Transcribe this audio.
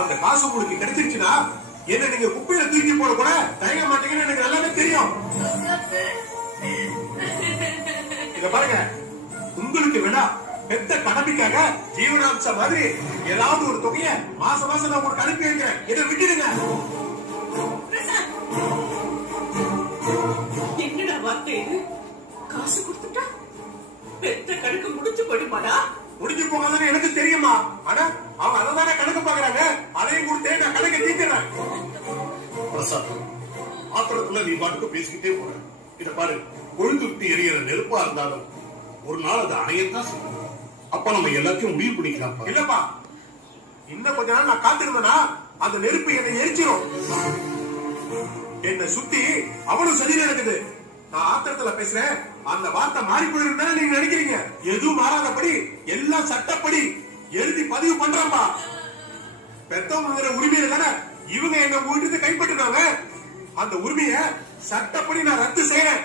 அந்த காசு உங்களுக்கு கிடைச்சிருச்சுன்னா என்ன நீங்க குப்பையில தூக்கி போட கூட தயங்க மாட்டீங்கன்னு எனக்கு நல்லாவே தெரியும். இத பாருங்க, உங்களுக்கு வேணா பெத்த கடமைக்காக ஜீவனாம்ச மாதிரி ஏதாவது ஒரு தொகையை மாசம் மாசம் நான் உங்களுக்கு அனுப்பி வைக்கிறேன். இதை விட்டுடுங்க. என்னடா வார்த்தை இது? காசு கொடுத்துட்டா பெத்த கணக்கு முடிச்சு போயிடுமாடா? முடிஞ்சு போகாதுன்னு எனக்கு தெரியுமா? ஆனா அவங்க அதானே கணக்கு பாக்குறாங்க. அதையும் கொடுத்தே நான் கணக்கை தீர்க்கிறேன். பிரசாத், ஆத்திரத்துல நீ பாட்டுக்கு பேசிக்கிட்டே போற. இத பாரு, கொழுந்துட்டு எரியற நெருப்பா இருந்தாலும் ஒரு நாள் அது அணையத்தான் செய்யும். அப்ப நம்ம எல்லாத்தையும் முடிவு பண்ணிக்கலாம். இல்லப்பா, இன்னும் கொஞ்ச நாள் நான் காத்திருந்தேன்னா அந்த நெருப்பு என்னை எரிச்சிடும். என்னை சுத்தி அவனும் சரி நடக்குது. நான் ஆத்திரத்துல பேசுறேன். அந்த வார்த்தை மாறி போயிருந்தா நீங்க நினைக்கிறீங்க. எதுவும் மாறாதபடி எல்லாம் சட்டப்படி எழுதி பதிவு பண்றப்பா. பெத்தவங்கிற உரிமையில தானே இவங்க எங்க வீட்டு கைப்பற்றினாங்க. அந்த உரிமையை சட்டப்படி நான் ரத்து செய்யறேன்.